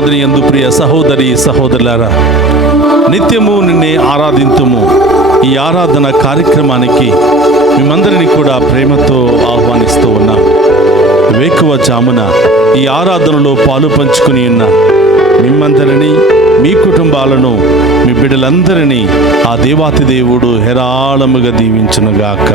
ప్రభునాథుని యందు ప్రియ సహోదరి సహోదరులారా, నిత్యము నిన్నే ఆరాధింతుము ఈ ఆరాధన కార్యక్రమానికి మిమ్మందరినీ కూడా ప్రేమతో ఆహ్వానిస్తూ ఉన్నాం. వేకువ జామున ఈ ఆరాధనలో పాలు పంచుకుని ఉన్న మిమ్మందరినీ, మీ కుటుంబాలను, మీ బిడ్డలందరినీ ఆ దేవాతి దేవుడు హేరాళముగా దీవించునుగాక.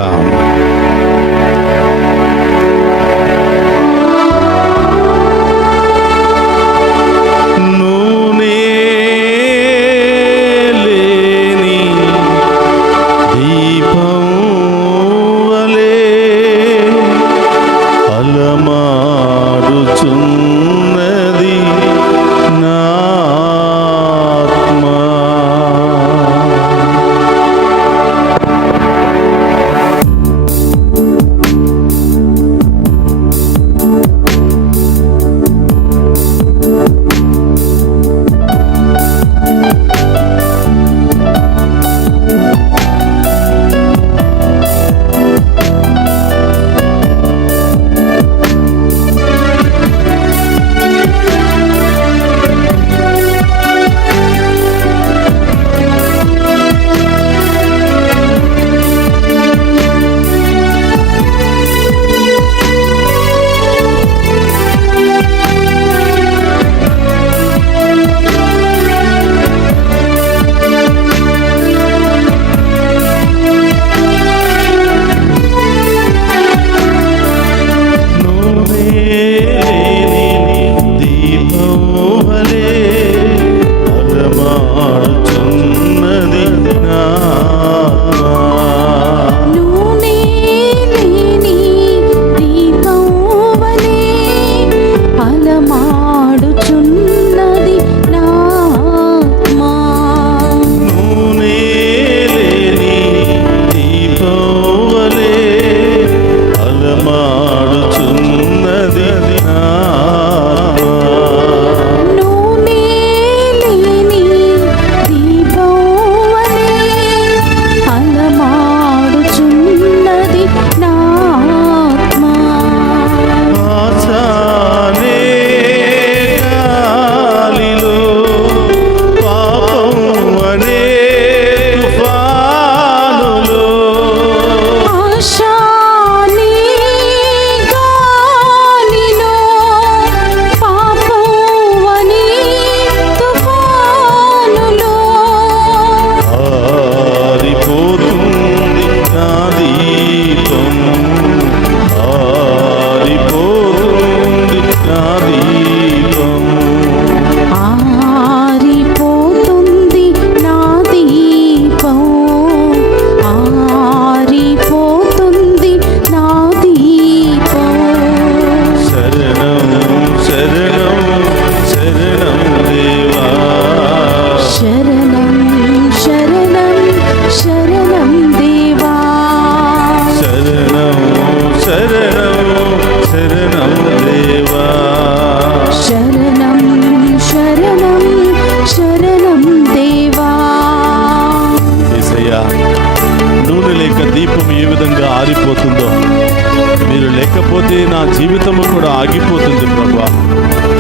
లేకపోతే నా జీవితము కూడా ఆగిపోతుంది ప్రభువా.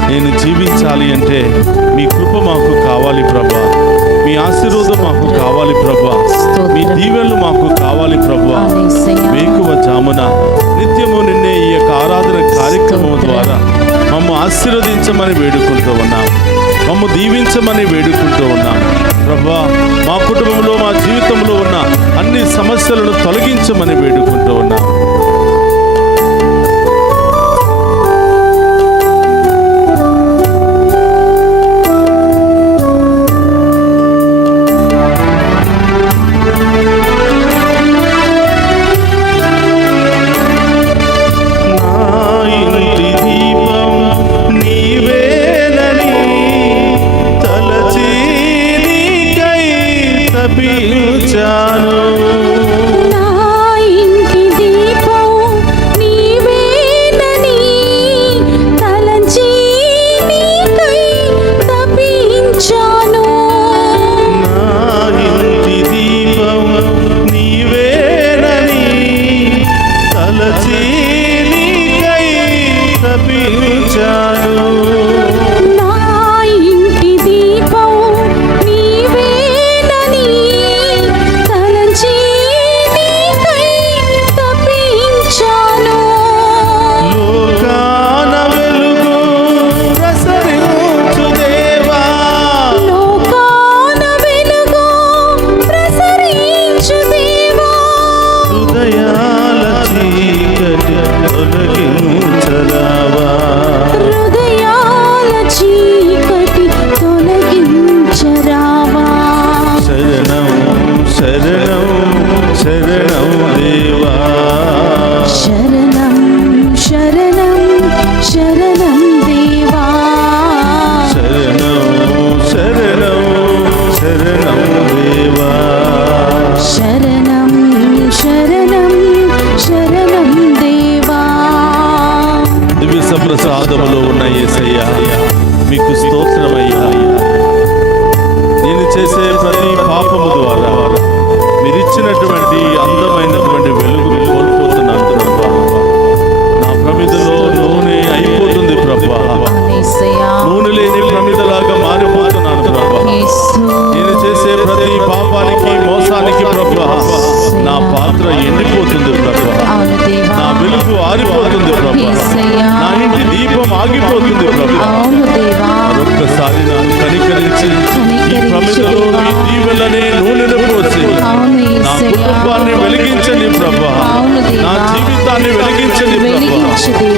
నేను జీవించాలి అంటే మీ కృప మాకు కావాలి ప్రభువా, మీ ఆశీర్వాదం మాకు కావాలి ప్రభువా, మీ దీవెనలు మాకు కావాలి ప్రభువా. వేకువ జామున నిత్యము నిన్నే ఈ యొక్క ఆరాధన కార్యక్రమం ద్వారా మమ్మ ఆశీర్వదించమని వేడుకుంటూ ఉన్నాం, మమ్మ దీవించమని వేడుకుంటూ ఉన్నాం ప్రభువా. మా కుటుంబంలో మా జీవితంలో ఉన్న అన్ని సమస్యలను తొలగించమని వేడుకుంటూ ఉన్నాం. నా ఇంటి దీపం చేసే ప్రతి పాపము ద్వారా మీరిచ్చినటువంటి అందమైనటువంటి వెలుగును కోల్పోతున్నాను ప్రభా. నా ప్రమిదలో నూనె అయిపోతుంది ప్రభా. నూనె లేని ప్రమిదలాగా మారిపోతున్నాను ప్రభా. నేను చేసే ప్రతి పాపానికి మోసానికి ప్రభా నా పాత్ర ఎండిపోతుంది ప్రభా. నా వెలుగు ఆరిపోతుంది ప్రభా. నా ఇంటి దీపం ఆగిపోతుంది ప్రభా. మరొక్కసారి నన్ను కనికరించి ఈ ప్రమిదలో మీ దీవెనలనే నూనెను పోసి నా కుటుంబాన్ని వెలిగించండి ప్రభా. నా జీవితాన్ని వెలిగించండి ప్రభా.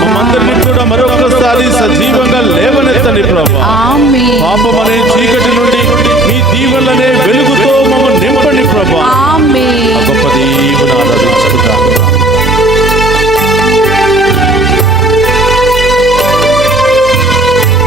మమ్మందరినీ కూడా మరొకసారి సజీవంగా లేవనెత్తని ప్రభా. పాపం అనే చీకటి నుండి మీ దీవెనలనే వెలుగుతో మమ్మల్ని నింపండి ప్రభా. గొప్ప దీవెన ఆరాధించుకుంటాను. శరణం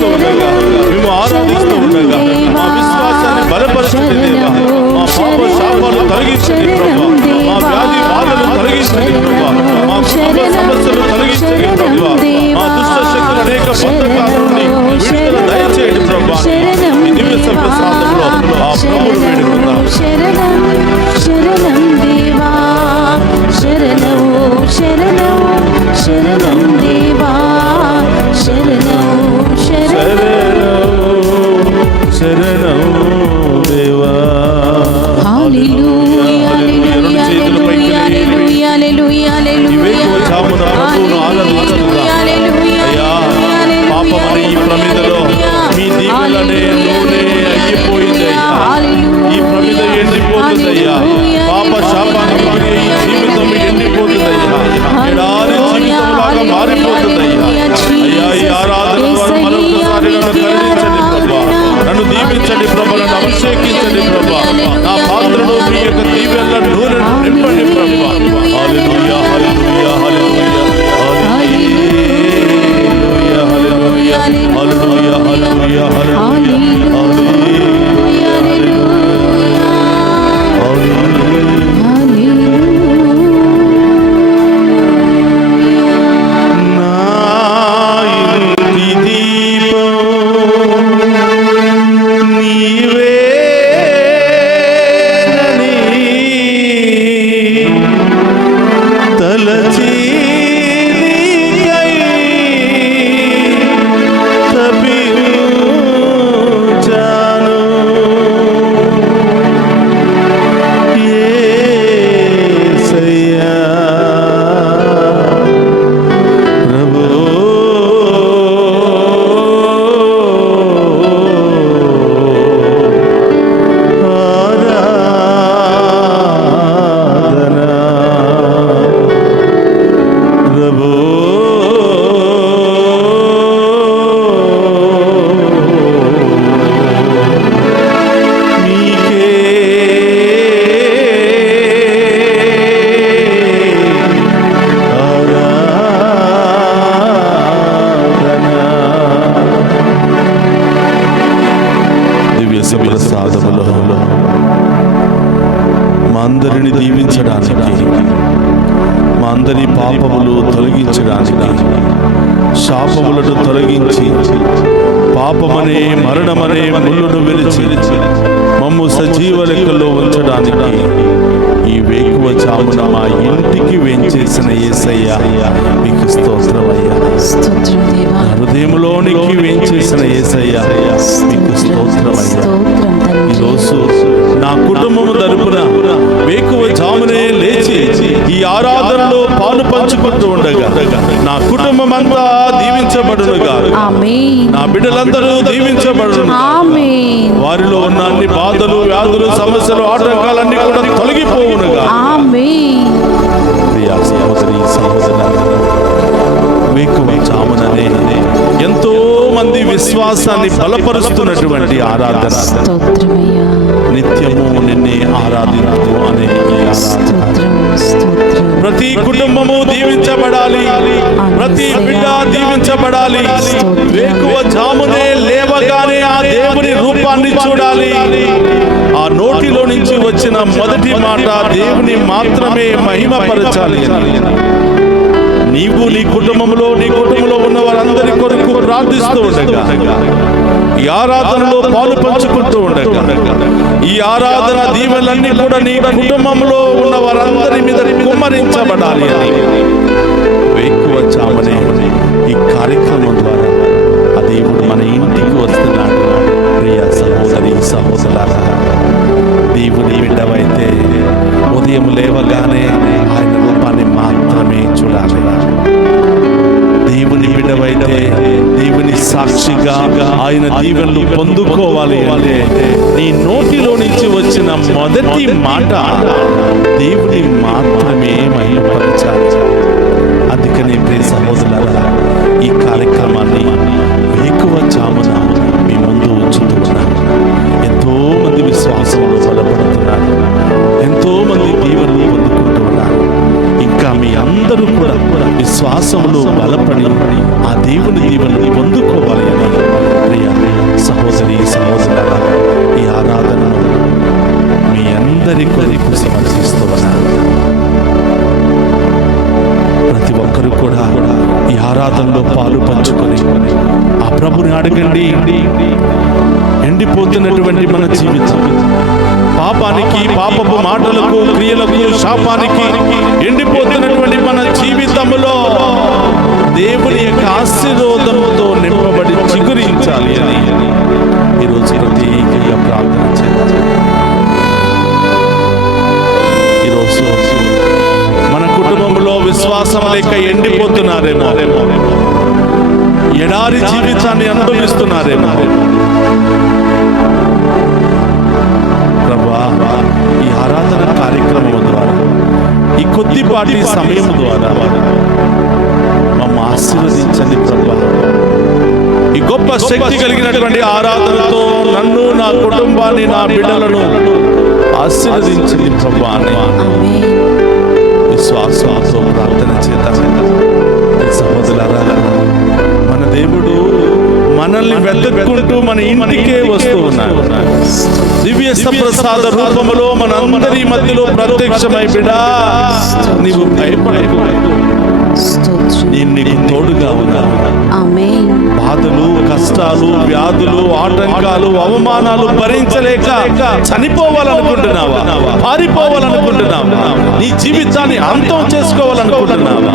స్తుతిస్తూ ఉండగా, మేము ఆరాధిస్తూ ఉండగా మా విశ్వాసాన్ని బలపరచండి దేవా. మా పాప శాపాలు తొలగించండి ప్రభా. మా వ్యాధి బాధలు తొలగించండి ప్రభా. మా కుటుంబ సమస్యలు తొలగించండి ప్రభా. మా దుష్ట శక్తులు అనేక బంధకాల నుండి విడుదల దయచేయండి ప్రభా. ఈ దివ్య సప్రసాదంలో ఆ ప్రభువును వేడుకుందాం. శరణం శరణం దేవా, శరణం శరణం శరణం దేవా, శరణం శరణం శరణం దేవా. హల్లెలూయా హల్లెలూయా హల్లెలూయా హల్లెలూయా హల్లెలూయా పాపమనే ఈ ప్రమిదలో మీ దీవెనలనే నూనె అయిపోయిందయ్యా. ఈ ప్రమిద ఎండిపోతుందయ్యా. పాప శాపానికి గురి ఈ జీవితం ఎండిపోతుందయ్యా. ఎడారి జీవితంలాగా మారిపోతుందయ్యా. అయ్యా, ఈ ఆరాధన ద్వారా మరొకసారి నన్ను కరుణించండి ప్రభా. నన్ను దీవించండి ప్రభా. నన్ను అభిషేకించండి ప్రభా. నా పాత్రలో మీ యొక్క దీవెనల నూనెను నింపండి ప్రభా. హల్లెలూయా హల్లెలూయా హల్లెలూయా హల్లెలూయా హల్లెలూయా ప్రసాదములో మా అందరిని దీవించడానికి, మా అందరి పాపములు తొలగించడానికి, శాపములను తొలగించి పాపమనే మరణమనే ముళ్ళును విరిచి మమ్ము సజీవ లెక్కలో ఉంచడానికి ఈ వేకువ చామున మా ఇంటికి వెంచేసిన యేసయ్యా మీకు స్తోత్రమయ్యా. హృదయంలోనికి వెంచేసిన యేసయ్యా మీకు స్తోత్రమయ్యా. ఈరోజు నా కుటుంబము తరపున వేకువ జామునే లేచి ఈ ఆరాధనలో పాలు పంచుకుంటూ ఉండగా నా కుటుంబం అంతా దీవించబడునుగా, నా బిడ్డలందరూ దీవించబడును. వారిలో ఉన్న అన్ని బాధలు, వ్యాధులు, సమస్యలు, ఆటంకాలన్నీ కూడా తొలగిపోవునుగా. ప్రియా సహోదరి సహోదరులారా, వేకువ జాముననే ఎంతో మంది విశ్వాసాన్ని బలపరుస్తున్నటువంటి ఆరాధన నిత్యము నిన్నే ఆరాధించు అనే ఈ ఆరాధన ప్రతి కుటుంబము దీవించబడాలి, ప్రతి బిడ్డ దీవించబడాలి. వేకువ జామునే లేవగానే ఆ దేవుని రూపాన్ని చూడాలి. ఆ నోటిలో నుంచి వచ్చిన మొదటి మాట దేవుని మాత్రమే మహిమపరచాలి. నీవు నీ కుటుంబంలో ఉన్న వారందరి కొరకు ప్రార్థిస్తూ ఉండగా, ఈ ఆరాధనలో పాలు పంచుకుంటూ ఉండగా, ఈ ఆరాధన దీవెనలన్నీ కూడా నీ కుటుంబంలో ఉన్న వారందరి మీద కుమ్మరించబడాలి అని వేకువ జామునే ఈ కార్యక్రమం ద్వారా ఆ దేవుడు మన ఇంటికి వస్తున్నాడు. ప్రియ సహోదరి సహోదరులారా, దేవుని బిడ్డవైతే ఉదయం లేవగానే ఆయన రూపాన్ని మాత్రమే చూడాలి. దేవుని బిడ్డవైతే దేవుని సాక్షిగా ఆయన దీవెనలు పొందుకోవాలి అంటే నీ నోటిలో నుంచి వచ్చిన మొదటి మాట దేవుని మాత్రమే మహిమపరచాలి. అందుకనే ప్రియ సహోదరులారా, ఈ కార్యక్రమాన్ని వేకువ జామున మీ ముందు ఉంచుతూ ఉన్నాను. ఎంతో మంది విశ్వాసంలో బలపడుతున్నారు, ఎంతో మంది దీవెనలు పొందుకుంటూ ఉన్నారు. ఇంకా మీ అందరూ కూడా విశ్వాసంలో బలపడి ఆ దేవుని దీవెనలు పొందుకోవాలి అని సహోదరి సహోదరులారా, ఈ ఆరాధనను మీ అందరి కొరకు సమర్పిస్తూ ఉన్నాను. ప్రతి ఒక్కరు కూడా ఈ ఆరాధనలో పాలు పంచుకొని ఆ ప్రభుని అడగండి. ఎండిపోతున్నటువంటి మన జీవితం, పాపానికి, పాపపు మాటలకు, క్రియలకు, శాపానికి ఎండిపోతున్నటువంటి మన జీవితంలో దేవుని యొక్క ఆశీర్వాదంతో నింపబడి చిగురించాలి అని ఈరోజు ప్రత్యేకంగా ప్రార్థన చేద్దాం. ఈరోజు మన కుటుంబంలో విశ్వాసం లేక ఎండిపోతున్నారేమో, ఎడారి జీవితాన్ని అనుభవిస్తున్నారేమో. ప్రభువా, ఈ ఆరాధన కార్యక్రమం ద్వారా, ఈ కొద్దిపాటి సమయం ద్వారా మమ్మల్ని ఆశీర్వదించండి ప్రభువా. ఈ గొప్ప శక్తి కలిగినటువంటి ఆరాధనతో నన్ను, నా కుటుంబాన్ని, నా బిడ్డలను ఆశీర్వదించండి ప్రభువా అని విశ్వాసంతో ప్రార్థన చేద్దాం. సహోదరులారా, మన దేవుడు మనల్ని వెతుక్కుంటూ మన ఇంటికే వస్తూ ఉన్నాడు. దివ్య ప్రసాద రూపములో మన అందరి మధ్యలో ప్రత్యక్షమై, బిడ్డా నీవు భయపడకు, నేను నీకు తోడుగా ఉన్నాను. బాధలు, కష్టాలు, వ్యాధులు, ఆటంకాలు, అవమానాలు భరించలేక చనిపోవాలనుకుంటున్నావా? పారిపోవాలనుకుంటున్నావా? నీ జీవితాన్ని అంతం చేసుకోవాలనుకుంటున్నావా?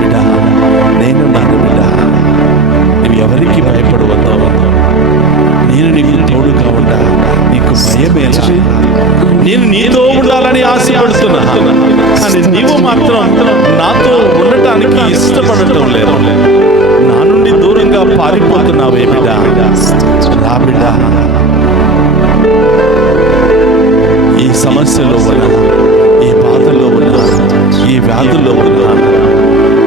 బిడ్డా, నేను నాను బిడ్డా, నువ్వు ఎవరికి భయపడవద్దు. నేను నీకు తోడుగా ఉండా, నీకు భయమే. నేను నీతో ఉండాలని ఆశపడుతున్నా, కానీ నీవు మాత్రం నాతో ఉండటానికి ఇష్టపడటం లేదు. నా నుండి దూరంగా పారిపోతున్నావే బిడ్డా. రా బిడ్డా, ఈ సమస్యలో ఉన్నా, ఈ బాధల్లో ఉన్నా, ఈ వ్యాధుల్లో ఉన్నా,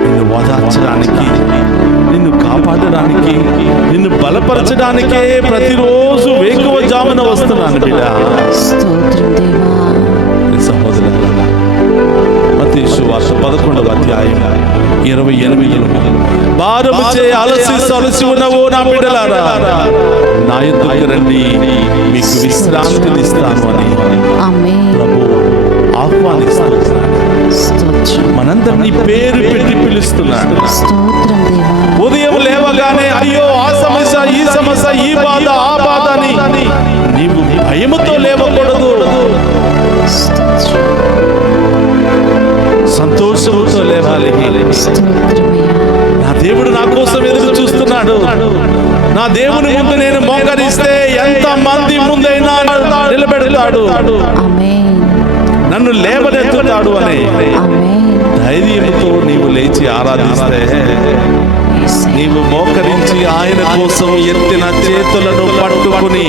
నిన్ను ఓదార్చడానికి, నిన్ను కాపాడడానికి, నిన్ను బలపరచడానికే ప్రతిరోజు వేకువజామున వస్తున్నాను బిడ్డా. సహోదరులారా, మత్తయి సువార్త 11వ అధ్యాయం 28లో, భారముచే అలసి ఉన్నవో నా బిడ్డలారా, నా యొద్దకు రండి, మీకు విశ్రాంతినిస్తాను అని ప్రభు ఆహ్వానిస్తున్నాడు. మనందరినీ పేరు పెట్టి పిలుస్తున్నాడు. ఉదయం లేవగానే అయ్యో ఆ సమస్య, ఈ సమస్య, ఈ బాధ, ఆ బాధ అని నీవు భయముతో లేవకూడదు. సంతోషంతో లేవాలి. నా దేవుడు నా కోసం ఎదురు చూస్తున్నాడు. నా దేవుని ముందు నేను మోకరిస్తే ఎంత మంది ముందైనా నిలబెడతాడు, నన్ను లేవనెత్తుతాడు అనే ధైర్యంతో నీవు లేచి ఆరాధిస్తే, నీవు మోకరించి ఆయన కోసం ఎత్తిన చేతులను పట్టుకుని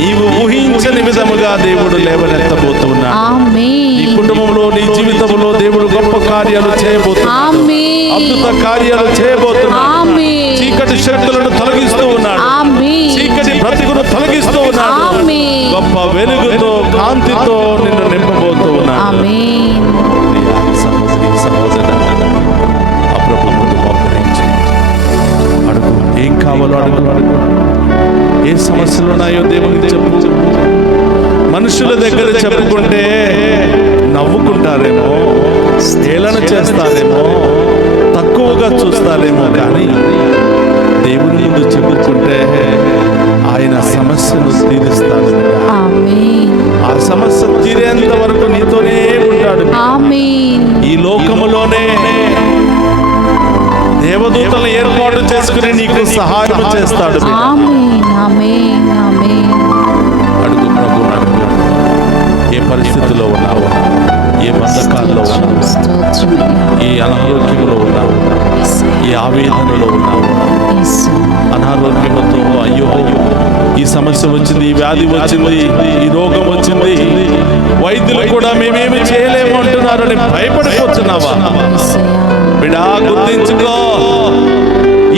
నీవు ఊహించని విధముగా దేవుడు లేవనెత్తబోతున్నాడు. నీ కుటుంబంలో, నీ జీవితంలో దేవుడు గొప్ప కార్యాలు చేయబోతున్నాడు, అద్భుత కార్యాలు చేయబోతున్నాడు. చీకటి శక్తులను తొలగిస్తూ ఉన్నాడు, చీకటి బ్రతుకును తొలగిస్తూ ఉన్నాడు. గొప్ప వెలుగుతో, కాంతితో నిన్ను నింపబోతూ ఉన్నాడు. సహోదరి సహోదరు, ఆ ప్రభు ముందు మోకరించి అడుగు. ఏం కావాలో అడుగు. ఏ సమస్యలు ఉన్నాయో దేవునికి చెప్పు. మనుషుల దగ్గర చెప్పుకుంటే నవ్వుకుంటారేమో, హేళన చేస్తారేమో, తక్కువగా చూస్తారేమో, కానీ దేవుని ముందు చెప్పుకుంటే ఆయన సమస్యను తీరుస్తాడు. ఆ సమస్య తీరేంత వరకు నీతోనే ఉంటాడు. ఈ లోకములోనే దేవదూతలు ఏర్పాటు చేసుకుని నీకు సహాయం చేస్తాడు. అడుగు ప్రభు, అడుగు. ఏ పరిస్థితిలో ఉన్నావు, ఏ బంధకాల్లో ఉన్నావు, ఏ అనారోగ్యంలో ఉన్నావు, ఏ ఆవేదనలో ఉన్నావు, అనారోగ్యంతో అయ్యో ఈ సమస్య వచ్చింది, ఈ వ్యాధి వచ్చింది, ఈ రోగం వచ్చింది, వైద్యులు కూడా మేమేమి చేయలేము అంటున్నారని భయపడిపోతున్నావా? బిడా, గుర్తించుకో,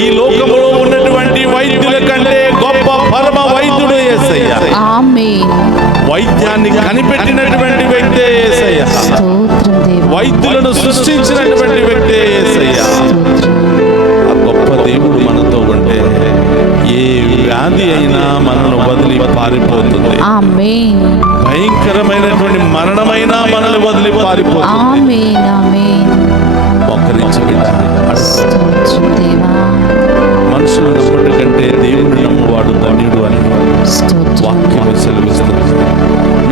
ఈ లోకంలో ఉన్నటువంటి వైద్యుల కంటే గొప్ప పరమ వైద్యుడు యేసయ్య. వైద్యాన్ని కనిపెట్టినటువంటి వ్యక్తే యేసయ్య. వైద్యులను సృష్టించినటువంటి వ్యక్తే యేసయ్య. ఆ గొప్ప దేవుడు మనతో ఉంటే ఏ ఆమేన్ భయంకరమైనటువంటి మరణమైనా మనల్ని వదిలి పారిపోతుంది. ఆమేన్ ఆమేన్ ఒక్కరించి బిడ్డ స్తోత్రం దేవా మనుషులు నమ్ముట కంటే దేవుని నమ్మువాడు ధన్యుడు అని స్తోత్రం వాక్యం సెలవిస్తుంది.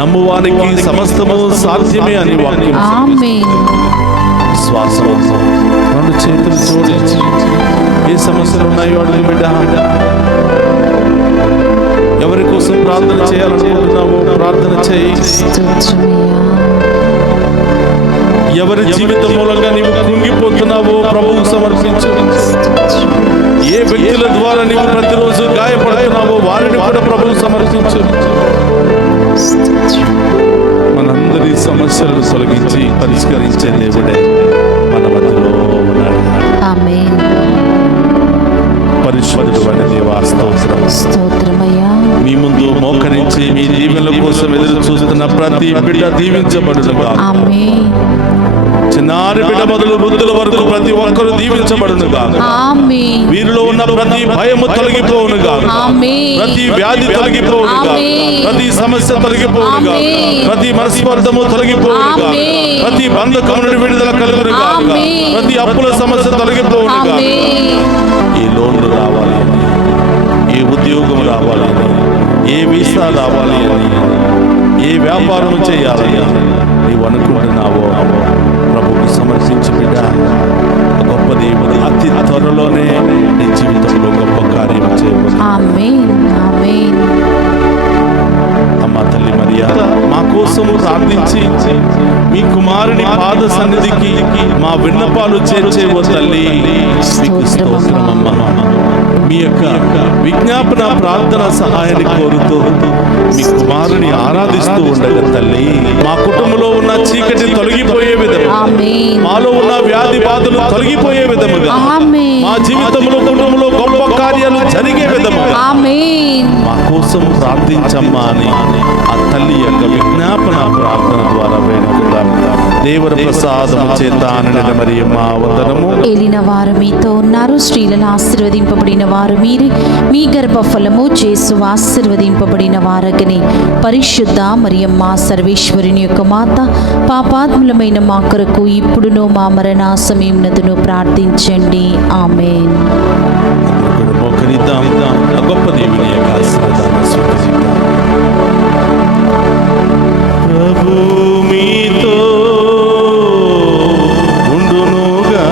నమ్మువానికి సమస్తము సాధ్యమే అని వాక్యం ఆమేన్ శ్వాసంతో రెండు చేతులు జోడించి ఏ సమస్యలు ఉన్నాయో అడుగు బిడ్డ. ఎవరి కోసం ప్రార్థన చేయాలనుకుంటున్నావో ప్రార్థన చేయి. స్తోత్రమయ్యా ఎవరి జీవితం మూలంగా నీవు కృంగిపోతున్నావో ప్రభువుకు సమర్పించు. ఏ వ్యక్తుల ద్వారా నీవు ప్రతిరోజు గాయపడుతున్నావో వారిని కూడా ప్రభువు సమర్పించు. మనందరి సమస్యలను తొలగించి పరిష్కరించే దేవుడే మన మధ్యలో ఉన్నాడు. ఆమేన్ పరిశుద్ధుడు అనే దేవా స్తోత్రం. స్తోత్రమయ్యా మీ ముందు మోకరించి మీ దీవెనల కోసం ఎదురు చూస్తున్న ప్రతి బిడ్డ దీవించబడునుగా. ఆమేన్ చిన్నారి బిడ్డ మొదలు వృద్ధుల వరకు ప్రతి ఒక్కరు దీవించబడునుగా. ఆమేన్ వీరిలో ఉన్న ప్రతి భయము తొలగిపోవునుగా. ఆమేన్ ప్రతి వ్యాధి తొలగిపోవునుగా. ఆమేన్. ప్రతి సమస్య తొలగిపోవునుగా. ఆమేన్. ప్రతి మనస్పర్ధము తొలగిపోవునుగా. ఆమేన్. ప్రతి బంధకం నుండి విడుదల కలుగునుగా. ఆమేన్. ప్రతి అప్పుల సమస్య తొలగిపోవునుగా. ఆమేన్ ఏ లోన్లు రావాలి అని, ఏ ఉద్యోగం రావాలి అని, ఏ వీసా రావాలి అని, ఏ వ్యాపారం చేయాలని నీవు అనుకుంటున్నావో ప్రభువుకు సమర్పించి బిడ్డ. గొప్ప దేవుడు అతి త్వరలోనే నీ జీవితంలో గొప్ప కార్యం చేయబోతున్నాడు. ఆమేన్ ఆమేన్ అమ్మ తల్లి మరియా మా కోసం ప్రార్థించి మీ కుమారుని పాద సన్నిధికి మా విన్నపాలు చేర్చే ఓ తల్లి మీకు స్తోత్రమమ్మా. మీ యొక్క విజ్ఞాపన ప్రార్థన సహాయాన్ని కోరుతూ మీ కుమారుని ఆరాధిస్తూ ఉండగా తల్లి మా కుటుంబంలో ఉన్న చీకటి తొలగిపోయే విధంగా, ఆమేన్ మాలో ఉన్న వ్యాధి బాధలు తొలగిపోయే విధముగా, ఆమేన్ మా జీవితంలో కుటుంబంలో గొప్ప కార్యాలు జరిగే విధముగా ఆమేన్ మా కోసం ప్రార్థించమ్మా అని ఆ తల్లి యొక్క విజ్ఞాపన ప్రార్థన ద్వారా వేడుకుందాం. దేవర ప్రసాదము చేత నిండిన మరియమ్మ వందనము. ఏలిన వారు మీతో ఉన్నారు, స్త్రీలను ఆశీర్వదింపబడిన వారు మీరే, మీ గర్భఫలము యేసు ఆశీర్వదింపబడిన వారగనే. పరిశుద్ధ మరియమ్మ సర్వేశ్వరుని యొక్క మాత, పాపాత్ములమైన మా కొరకు ఇప్పుడును మా మరణ సమయమునందును ప్రార్థించండి. ఆమేన్. ఇప్పుడు మోకరిద్దాం. ఆ గొప్ప దేవుని యొక్క ఆశీర్వాదాన్ని స్వీకరిద్దాం. ప్రభు మీతో ఉండునుగాక.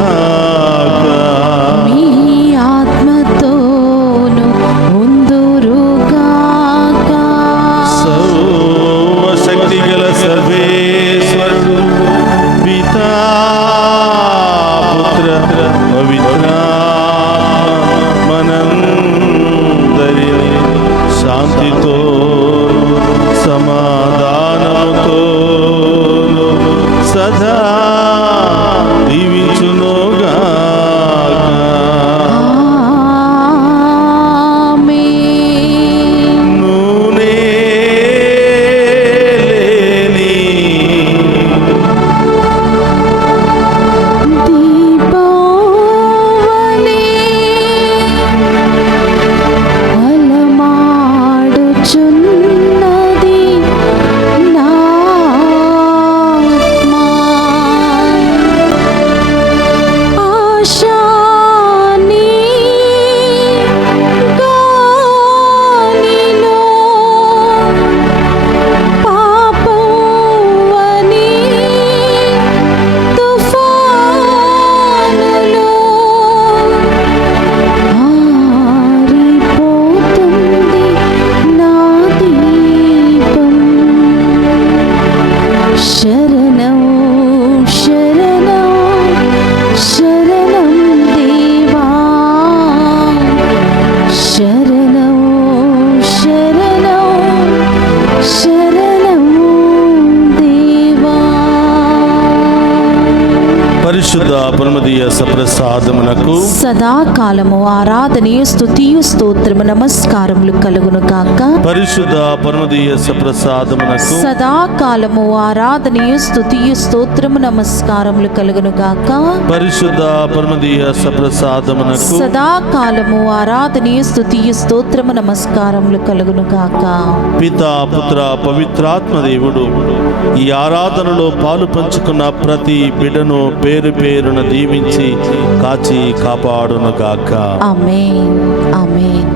మీ ఆత్మతోను ఉందురుగాక. సర్వశక్తి గల సర్వేశ్వరుడు పితా పుత్ర పవిత్రాత్మ మనందరినీ శాంతితో సమాధానముతో సదా దీవించునుగాక. ఆమేన్. నూనె లేని దీపావళి అలమాడుచున్నది నా ఆత్మ. ఆశాని గాలిలో పాపవని తుఫానులో ఆరిపోతుంది నా దీపం. శరణం శరణం శరణం పరమదీయ సప్రసాదమునకు సదాకాలము ఆరాధనయు స్తుతియు స్తోత్రము నమస్కారములు కలుగును గాక. పరిశుద్ధ పరమదీయ సప్రసాదమునకు సదాకాలము ఆరాధనయు స్తుతియు స్తోత్రము నమస్కారములు కలుగును గాక. పరిశుద్ధ పరమదీయ సప్రసాదమునకు సదాకాలము ఆరాధనయు స్తుతియు స్తోత్రము నమస్కారములు కలుగును గాక. పితా పుత్ర పవిత్రాత్మ దేవుడు ఈ ఆరాధనలో పాలు పంచుకున్న ప్రతి బిడ్డను పేరు పేరున దీవించి కాచి కాపాడును గాక. ఆమేన్ ఆమేన్.